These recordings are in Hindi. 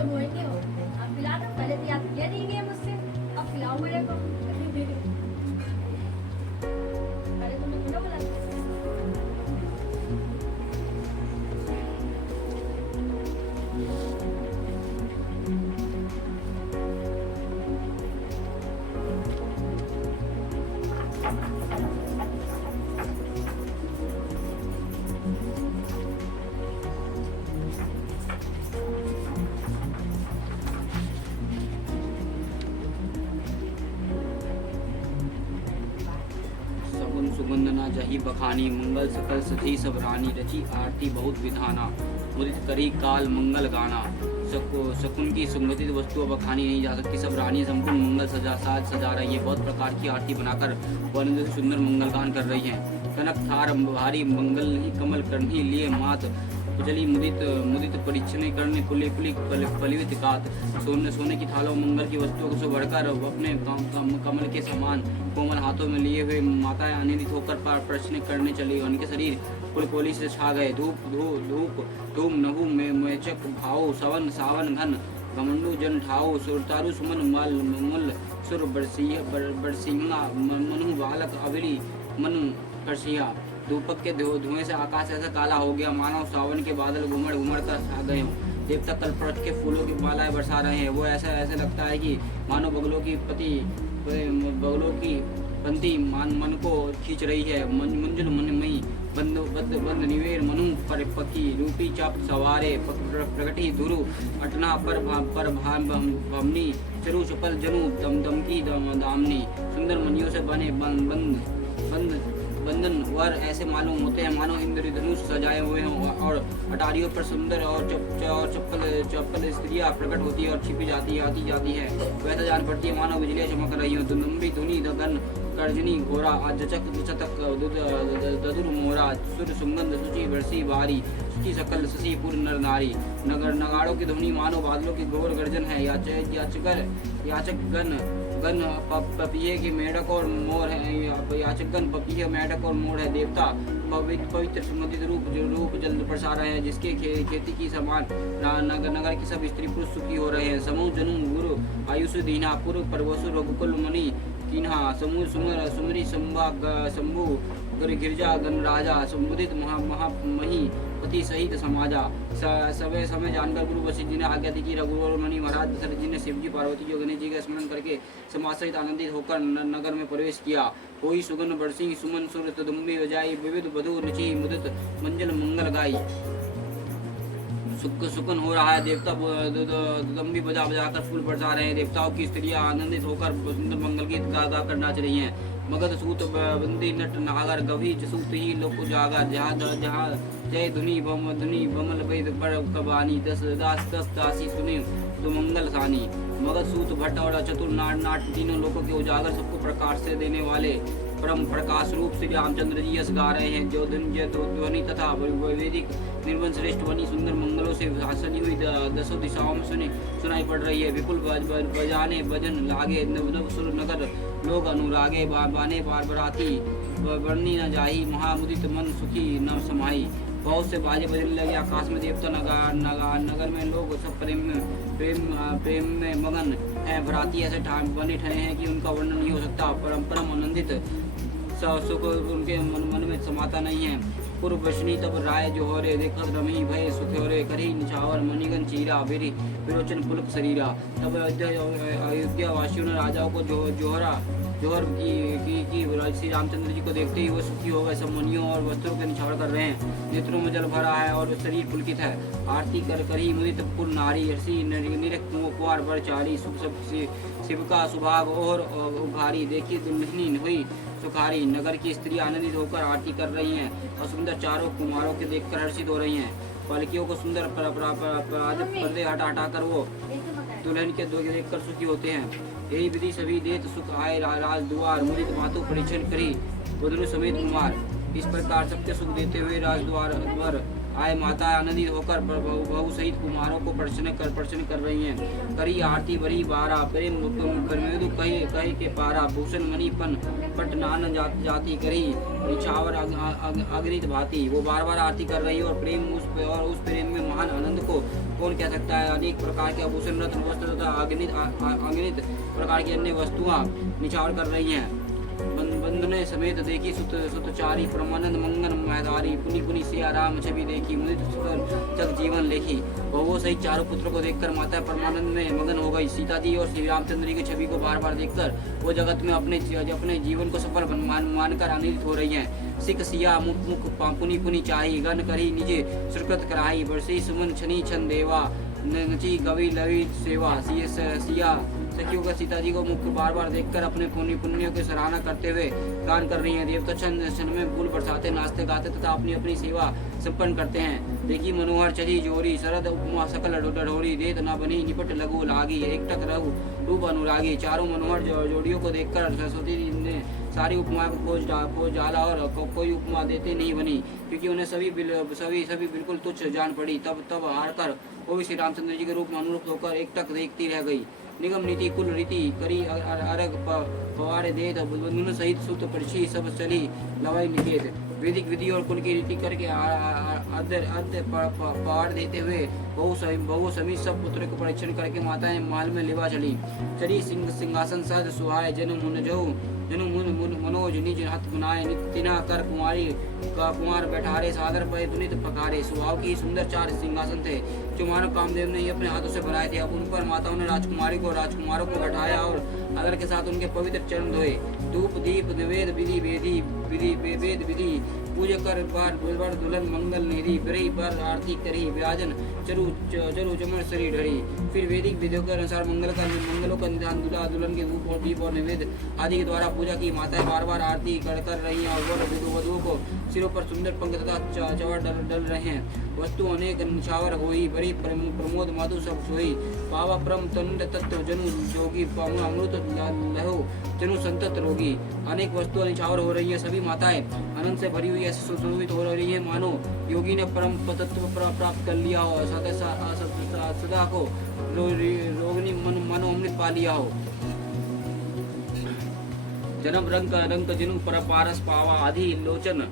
मुझसे बोलेंगे हो, अब पिला दो, पहले तो याद ये नहीं गए मुझसे, अब पिलाओ मेरे को। पहले तुमने क्यों ना बोला? सगुन सुगंध ना जही बखानी, मंगल सकल सधी सब रानी, रची आरती बहुत विधाना, मुदित करी काल मंगल गाना। शकुन की सुगंधित वस्तुओं बखानी नहीं जा सकती, सब रानी संपूर्ण मंगल साज सजा रही है, बहुत प्रकार की आरती बनाकर वर्णित सुंदर मंगल गान कर रही हैं। कनक थार भारी मंगल ही कमल करनी लिए मात, उजली मुदित परीक्षण करने पलिवित कात। सोने की थालों मंगल की वस्तुओं से बढ़कर अपने कमल के समान कोमल हाथों में लिए हुए माताएं आनंदित होकर प्रश्न करने चली। उनके शरीर पुलकोली से छा गए। धूम नहु में मेचक भाव सावन घन घमंडू जन ठाओ, सुरतारु सुमन मुल सुर बरसिंगा मनु बालक अविली मनु करसिया। धूपक के धुएं से आकाश ऐसा काला हो गया मानो सावन के बादल घुमड़ कर छा गए हों। देवता कल्पवृक्ष के फूलों की मालाएं बरसा रहे हैं। वो ऐसा लगता है कि मानो बगलों की पंक्ति मन को खींच रही है। मंजुल मनमयी बंद निवेर मनु पर पकी रूपी चाप सवारे प्रगटी धुरु अटना पर भमनी चरु चपल जनु दमकी दामनी। सुंदर मनियों से बने बंधन वर ऐसे मालूम होते हैं मानो इंद्रधनुष सजाए हुए हों, और अटारियों पर सुंदर और चप्पल स्त्रियां प्रकट होती है और छिपी जाती है। वैसा जान पड़ती है मानो बिजलियां चमक रही हो। लंबी धुनी गगन कर्जनी घोरा जचक चतक ददुर मोरा सुर सुगंध सुचि बरसी बारी सुचि सकल शशि पुर नर नारी। नगाड़ों की ध्वनि मानो बादलों की घोर गर्जन है। याचक गण पपिये के मेढक और मोर है। याचकगण पपिये मेढक और मोर है। देवता पवित्र सुगंधित रूप जल बरसा रहे हैं, जिसके खेती की समान नगर की सब स्त्री पुरुष सुखी हो रहे हैं। समूह जनु गुरु आयुष दीना पुर परवसु रघुकुल मणि किन्हा समूह सुमरी शंभु गिरजा गण राजा संबुधित महामही पति सहित समाजा। समय जानकर गुरु वशिष्ठ जी ने आज्ञा दी कि रघुवर मणि महाराज दशरथ जी ने शिव जी पार्वती जी गणेश जी का स्मरण करके समाश्रित आनंदित होकर नगर में प्रवेश किया। कोई सुगंध बरसी सुमन सुर तुदुम्बी बजाई विविध बधु नची मुदित मंजल मंगल गाई। सुकन हो रहा है। देवता दम्भी बजा कर फूल बरसा रहे हैं। देवताओं की स्त्रियां आनंदित होकर सुंदर मंगल गीत गा कर नाच रही हैं। मगध सूत बंदी नट नागर गवी सूत ही लोक उजागर, जहाँ जय धुनी बमल वैद पर कबानी दस दासी सुने तो मंगल सानी। मगध सूत भट्ट और चतुर नाट तीनों लोगों के उजागर सबको प्रकाश से देने वाले परम प्रकाश रूप श्री रामचंद्र जी यश गा रहे हैं। जो ध्वनि तथा वैदिक निर्बंध श्रेष्ठ ध्वनि सुंदर मंगलों से सजी हुई दसों दिशाओं में सुनाई पड़ रही है। विपुल बजाने भजन लागे नव सुर नगर लोग अनुरागे बाने बार बराती वर्णी न जाही महामुदित मन सुखी न समाही। बहुत से बाजे बजने लगे आकाश में। देवता नगर में लोग सब प्रेम में मगन है। बराती ऐसे बने ठहरे हैं कि उनका वर्णन नहीं हो सकता। परम आनंदित सुख उनके मन में समाता नहीं है। पूर्व वशनी तब राय जोहरे देखत रमी भय सुखोरे करी निछावर मणिगन चीरा बेरी विरोचन पुलक शरीरा। तब अयोध्या वासियों ने राजाओं को जोहर की श्री रामचंद्र जी को देखते ही वो सुखी हो गए। सब मनियों और वस्त्रों के निछावर कर रहे हैं। नेत्रों में जल भरा है और शरीर पुलकित है। आरती कर ही मुदित पुर नारी हसी निरक्त कुंवर बरचारी शिव का सुभाग और उभारी देखी दुल्हनी हुई सुखारी। नगर की स्त्री आनंदित होकर आरती कर रही हैं और सुंदर चारों कुमारों के देखकर हर्षित हो रही हैं। पालकियों को सुंदर पर्दे हटा कर वो दुल्हन के देख कर सुखी होते हैं। यही विधि सभी देत सुख आए राज द्वार मुदित मातु परीक्षण करी बदलू समेत कुमार। इस प्रकार सबके सुख देते हुए राजद्वार पर आए माता आनंदित होकर बहु सहित कुमारों को प्रश्न कर रही हैं। करी आरती बरी बारा प्रेम करमेदु कहे के पारा भूषण मणि पट नान जाति करी निछावर अग्नित भांति। वो बार आरती कर रही है और उस प्रेम में महान आनंद को कौन कह सकता है। अनेक प्रकार के आभूषण, रत्न, वस्त्र तथा अगणित प्रकार की अन्य वस्तुआं निछावर कर रही हैं। बंधने समेत देखी सुतचारी, परमानंद मंगन महधारी, पुनि पुनि सिया राम छवि देखी, मुदित जग जीवन लेखी। बहुओं सहित चारों पुत्रों को देखकर माता परमानंद में मगन हो गई। सीता जी और श्री रामचंद्र जी की छवि को बार बार देखकर वो जगत में अपने जीवन को सफल मानकर आनंदित हो रही हैं। सिख सिया मुख मुख पुनि पुनि चाही, गन करी निजे सुकृत कराही, बरसी सुमन छनी छन देवा, नची गवि लवि सेवा। सिया सखियों का सीता जी को मुख बार बार देखकर अपने पुण्यों की सराहना करते हुए गान कर रही हैं। देवता क्षण में फूल बरसाते, नाचते गाते तथा अपनी अपनी सेवा संपन्न करते हैं। देखी मनोहर चली जोरी, शरद उपमा सकल डढोरी, देत न बनी निपट लघु लागी, एकटक रहु रूप अनुरागी। चारों मनोहर जोड़ियों को देखकर सरस्वती जी ने सारी उपमा को खोज डाला और कोई उपमा देते नहीं बनी, क्योंकि उन्हें सभी बिल्कुल तुच्छ जान पड़ी। तब हार कर वो भी श्री रामचंद्र जी के रूप में अनुरूप होकर एकटक देखती रह गई। निगम नीति कुल रीति करी अरग पवारे देत, बंधुन सहित सुत परिषी सब चली लवाई निकेत। वैदिक विधि और कुल की रीति करके अर्ध पवार देते हुए बहु सभी सब पुत्र को परीक्षण करके माताएं महल में लेवा चली सिंहासन सज सुहाय जनु मुन मनोज निज हथ बनाए नितिना कर कुमारी का कुमार बैठारे सादर पे पुनित पकारे। सुहाव की सुंदर 4 सिंहासन थे जो मानव कामदेव ने अपने हाथों से बनाए थे। अब उन पर माताओं ने राजकुमारों को बैठाया और आदर के साथ उनके पवित्र चरण धोए। धूप दीप निवेद विधि पूजा कर बार दुल्हन मंगल निधि बिरही पर आरती करी व्याजन चरु चमन शरीर ढरी। फिर वैदिक विधियों के अनुसार मंगलों का निदान दूल्हा दुल्हन के धूप और दीप और निवेद आदि के द्वारा पूजा की। माताएं बार बार आरती कर रही हैं और वधुओं को सिरों पर सुंदर पंख तथा चवर डल रहे हैं। वस्तु अनेक निछावर होई, बड़ी प्रमोद मधु सब सोई। पावा परम तंड तत्व जनु जोगी, अमृत लहो जनु संतत रोगी। अनेक वस्तुएं निछावर हो रही है। सभी माताएं आनंद से भरी हुई ऐसे सुशोभित हो रही है मानो योगी ने परम तत्व प्राप्त कर लिया हो, सदा को रोगिणी मनो अमृत पा लिया हो। जन्म रंग जनु पर पारस पावा, आधि लोचन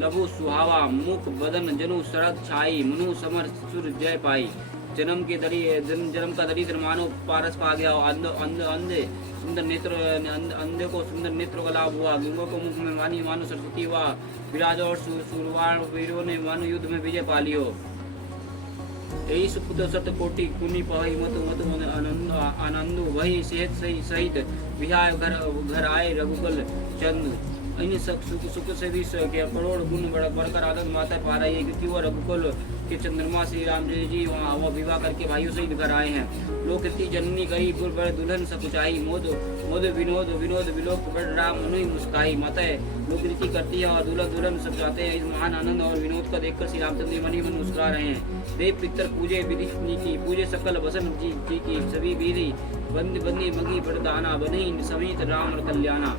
लघु सुहावा, मुख बदन जनु शरद छाई, मनु समर सुर जय पाई। जन्म का दरिद्र मानो पारस पा गया, अंधे सुंदर नेत्र, अंधे को सुंदर नेत्रों का लाभ हुआ। गंगों को मुख में मानो सरस्वती हुआ, विराज और सूरवार वीरों ने मानो युद्ध में विजय पा लियो। यही सुपुत्र सत कोटि कुनि पहई मत आनंदो, वही सेहत सहित विहाय घर आए रघुकुल चंद। इन सुख से भी करोड़ गुण बढ़कर आनंद माता पा रही है, क्योंकि वह रघुकुल के चंद्रमा श्री राम जी वहाँ विवाह करके भाइयों से घर आए हैं। लोक रीति जननी कही बड़ दुल्हन सकुचाई, मोद विनोद विलोक बड़ राम मनुई मुस्काई। माताएं लोक रीति करती है और दुल्हन सब जाते हैं। इस महान आनंद और विनोद को देखकर श्री रामचंद्र मन ही मन मुस्कुरा रहे हैं। देव पितर पूजे विधि की, पूजे सकल वसन जी की सभी विधि, बंदी मगी बरदाना, बनी समेत राम कल्याणा।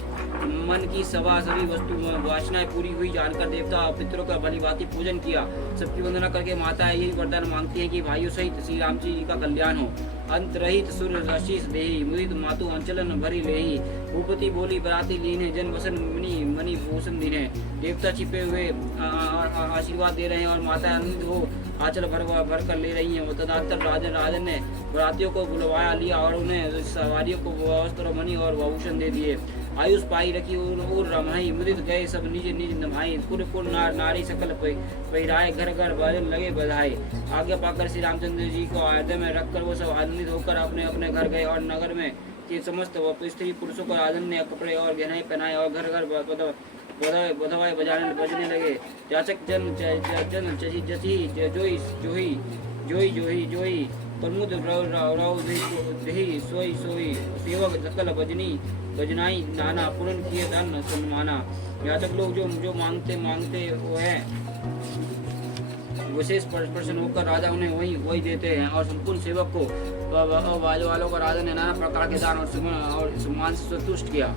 मन की सभा सभी वस्तु वासनाएं पूरी हुई जानकर देवता और पितरों का भली भांति पूजन किया। सबकी वंदना करके माताएं यही वरदान मांगती हैं कि भाइयों सहित श्री राम जी का कल्याण हो। अंत रहित सुर आशीष देही, मुदित मातु अंचलन भरी लेही। भूपति बोली बराती लीने, जन वसन मणि भूषण दीने। देवता छिपे हुए आशीर्वाद दे रहे हैं और माता आनंदित हो आंचल भर कर ले रही हैं। तदनंतर राजन ने बरातियों को बुलवाया लिया और उन्हें सवारियों को वस्त्र मणि और भूषण दे दिए। आयुष पाई रखी और रमाई, मुदित गए सब निज नभाई। पुर नारी सकल पहिराए, घर बाजन लगे बधाई। आगे पाकर श्री रामचंद्र जी को आयत में रखकर वो सब आनंदित होकर अपने अपने घर गए और नगर में के समस्त स्त्री पुरुषों को राजन ने कपड़े और गहनाई पहनाए और घर बधवाए बजने लगे। जाचक जन जची जोई प्रमुद राव देही सोई सेवक सकल बजनाई नाना पूर्ण किए धन सम्माना। याचक लोग जो मांगते वो है विशेष प्रसन्न होकर राजा उन्हें वही देते हैं और संपूर्ण सेवक को वालों को राजा ने नाना प्रकार के दान और सम्मान से संतुष्ट किया।